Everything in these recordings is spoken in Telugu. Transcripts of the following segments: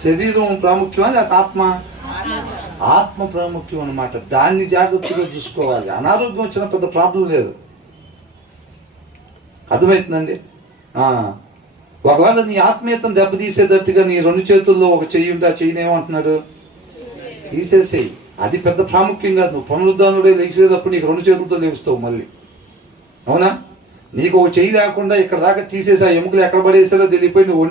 శరీరం ప్రాముఖ్యమా లేదా ఆత్మ? ఆత్మ ప్రాముఖ్యం అన్నమాట. దాన్ని జాగ్రత్తగా చూసుకోవాలి. అనారోగ్యం వచ్చిన పెద్ద ప్రాబ్లం లేదు. అర్థమవుతుందండి? ఒకవేళ నీ ఆత్మీయతను దెబ్బతీసేటట్టుగా నీ రెండు చేతుల్లో ఒక చెయ్యి ఉంటే ఆ చెయ్యిని ఏమంటున్నాడు? తీసేసేయి. అది పెద్ద ప్రాముఖ్యం కాదు. నువ్వు పునరుద్ధానుడే లేచేటప్పుడు నీకు రెండు చేతులతో లేపుస్తావు మళ్ళీ. అవునా? నీకు ఒక చెయ్యి లేకుండా ఇక్కడ దాకా తీసేసి ఆ ఎముకలు ఎక్కడ పడేసారో తెలియపోయి నువ్వు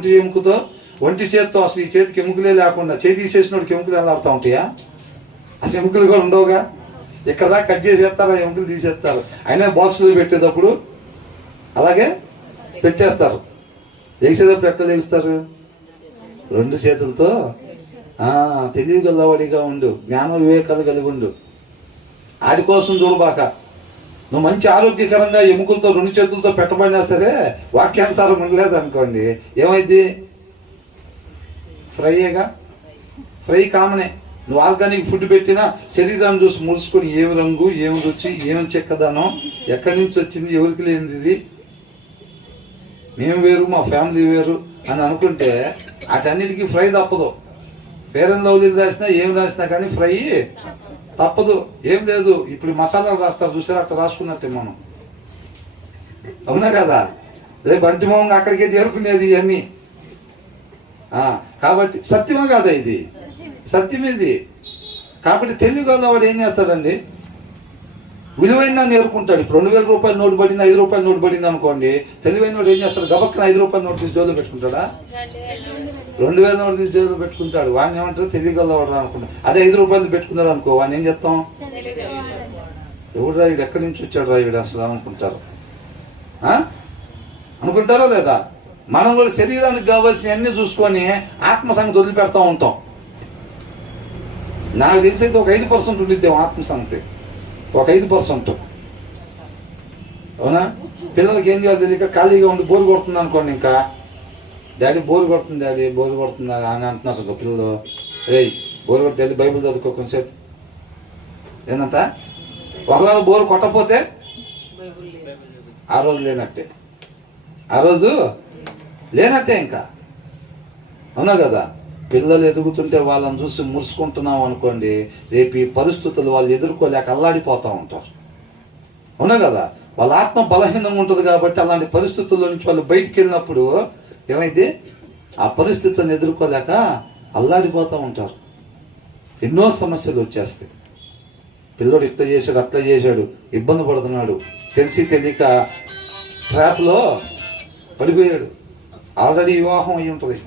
ఒంటి చేత్తో అసలు ఈ చేతికి ఎముకలే లేకుండా చేయి తీసేసినోడికి ఎముకలు ఎలా ఆడుతూ ఉంటాయా? అసలు ఎముకలు కూడా ఉండవుగా. ఇక్కడ దాకా కట్ చేసేస్తారు, ఆ ఎముకలు తీసేస్తారు. అయినా బాక్సులు పెట్టేటప్పుడు అలాగే పెట్టేస్తారు. లేచేటప్పుడు ఎట్లా లేస్తారు? రెండు చేతులతో. తెలివి గలవాడిగా ఉండు, జ్ఞాన వివేకాలు కలిగి ఉండు. ఆడి కోసం చూడబాక. నువ్వు మంచి ఆరోగ్యకరంగా ఎముకలతో రెండు చేతులతో పెట్టబడినా సరే వాక్యానుసారం ఉండలేదు అనుకోండి, ఏమైంది? ఫ్రైయేగా. ఫ్రై కామనే. నువ్వు ఆర్గానిక్ ఫుడ్ పెట్టినా శరీరాన్ని చూసి ముడుచుకొని ఏమి రంగు, ఏమి రుచి, ఏమి చెక్కదనం, ఎక్కడి నుంచి వచ్చింది, ఎవరికి లేనిది ఇది, మేము వేరు మా ఫ్యామిలీ వేరు అని అనుకుంటే వాటన్నిటికీ ఫ్రై తప్పదు. ఫెయిర్ అండ్ లవ్లీ రాసినా ఏం రాసినా కానీ ఫ్రై తప్పదు. ఏం లేదు. ఇప్పుడు మసాలాలు రాస్తారు చూసారా, అట్లా రాసుకున్నట్టే మనం. అవునా కదా? రేపు అంతిమంగా అక్కడికే చేరుకునేది ఇవన్నీ. కాబట్టి సత్యమే కాదా ఇది? సత్యమేది. కాబట్టి తెలివిగా వాడు ఏం చేస్తాడండి? విలువైన నేర్పుకుంటాడు. ఇప్పుడు 2000 రూపాయల నోటు పడింది, 5 రూపాయల నోటు పడింది అనుకోండి, తెలివైన వాడు ఏం చేస్తాడు? గబక్కన 5 రూపాయల నోటు తీసి జోలు పెట్టుకుంటాడా? 2000 నోటు తీసి జోలు పెట్టుకుంటాడు. వాడిని ఏమంటారు? తెలివిగలవాడు అనుకుంటాడు. అదే 5 రూపాయలు పెట్టుకున్నాడు అనుకో, వాడిని ఏం చెప్తాం? ఎవడు రా, ఎక్కడి నుంచి వచ్చాడు రా వీడు అసలు అనుకుంటారు. అనుకుంటారా లేదా? మనం కూడా శరీరానికి కావాల్సిన అన్ని చూసుకొని ఆత్మ సంగతి వదిలిపెడతా ఉంటాం. నాకు తెలిసైతే ఒక 5% ఉండిద్దాం ఆత్మ సంగతి, ఒక 5%. అవునా? పిల్లలకి ఏం చేయాలి తెలియక ఖాళీగా ఉండి బోరు కొడుతుంది అనుకోండి, ఇంకా డాడీ బోరు కొడుతుంది, డాడీ బోరు కొడుతుంది అని అంటున్నారు పిల్లలు. ఏయ్, బోరు కొడితే బైబిల్ చదువుకో కొంచెంసేపు. ఏంటంట? ఒకవేళ బోరు కొట్టకపోతే ఆ రోజు లేనట్టే, ఆ రోజు లేనట్టే ఇంకా. అవునా కదా? పిల్లలు ఎదుగుతుంటే వాళ్ళని చూసి మురుసుకుంటున్నాం అనుకోండి, రేపు ఈ పరిస్థితులు వాళ్ళు ఎదుర్కోలేక అల్లాడిపోతూ ఉంటారు. అవునా కదా? వాళ్ళ ఆత్మ బలహీనంగా ఉంటుంది కాబట్టి అలాంటి పరిస్థితుల్లో నుంచి వాళ్ళు బయటికి వెళ్ళినప్పుడు ఏమైంది? ఆ పరిస్థితులను ఎదుర్కోలేక అల్లాడిపోతూ ఉంటారు. ఎన్నో సమస్యలు వచ్చేస్తాయి. పిల్లడు ఇట్లా చేశాడు, అట్లా చేశాడు, ఇబ్బంది పడుతున్నాడు, తెలిసి తెలియక ట్రాప్లో పడిపోయాడు. ఆల్రెడీ వివాహం అయి ఉంటుంది.